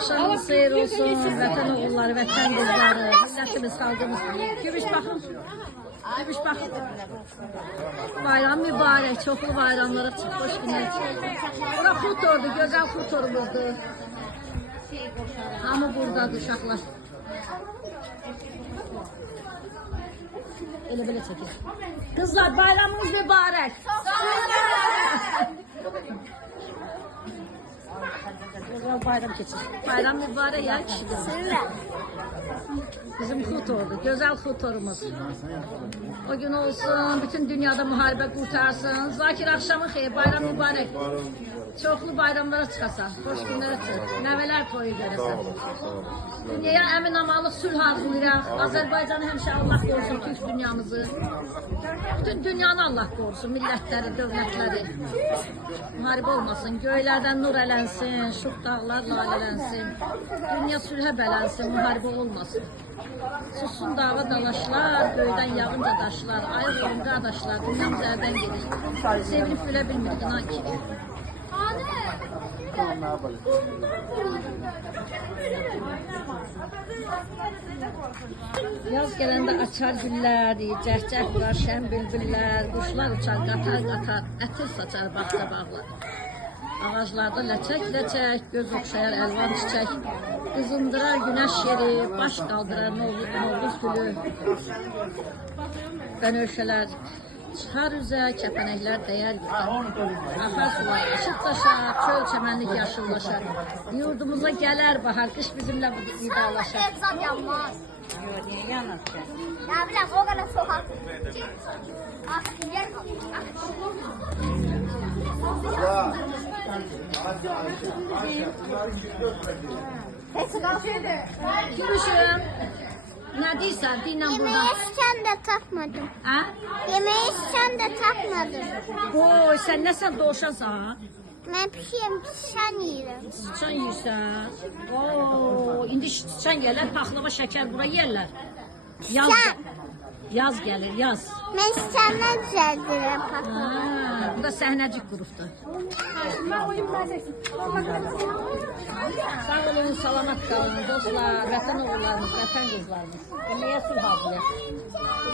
Akşamınız xeyir olsun, vətən oğulları, vətən qızları, millətimiz, xalqımız. Gümüş baxın. Gümüş baxın. Bayram mübarək, çoxlu bayramlara çıx, xoş günlər. Bura xutordur, gözəl xutorumuzdur. Hamı buradadır uşaqlar. Elə belə çəkir. Qızlar, bayramınız mübarək. Güzel bayram keçir. Bayram mübarək ya kişi qızı. Bizim xutordur, gözəl xutorumuz. O gün olsun, bütün dünyada müharibə qurtarsın. Zakir axşamı xeyir, bayram mübarək. Çoxlu bayramlara çıxasan, xoş günlərə çıx. Nəvələr toyu görəsən. Dünyaya əmin amalıq sülh arzulayıraq. Azərbaycanı həmişə Allah qorusun, Türk dünyamızı. Bütün dünyanı Allah qorusun, millətləri, dövlətləri. Müharibə olmasın, göylərdən nur ələnsin, şux dağlar lalələnsin. Dünya sülhə bələnsin, müharibə olmasın. Sussun dağa dalaşlar, göydən yağınca daşlar, ayıq olun qardaşlar, dünyamız əldən gedir. Sevinib gülə bilmirik, inan ki. Yaz gələndə açar güllər, cəhcəh vurar şən bülbüllər, quşlar uçar qatar-qatar, ətir saçar bağda bağlar. Ağaclarda ləçək-ləçək, göz oxşayar əlvan çiçək, qızındırar günəş yeri, baş qaldırar Novruz gülü. Bənövşələr çıxar üzə, kəpənəklər dəyər yutar. Axar sular işıq daşar, çöl çəmənlik yaşıllaşar. Yurdumuza gələr bahar, qış bizimlə vidalaşar. Zat yanmaz. Yok, niye yanasın? Ya bir dakika o kadar sokak. Gel. Gülüşüm, nə deyirsən, dinlə burada. Yemeği sen de takmadım. Hə? Yemeği sen de takmadım. Qoy, sən nəsən doğuşasan? Ben pişiyim, sen yerim. Sıçan yiyirsən. Oo, indi sıçan yerlər, paxlava, şəkər bura yerlər. Yaz, yaz gəlir, yaz. Ben senden düzeldirim patron. Ha, bu da səhnəcik qrupdur. Sağ olun, salamat qalın dostlar, vətən oğullarımız, vətən qızlarımız. Dünyaya sülh hazırlayaq.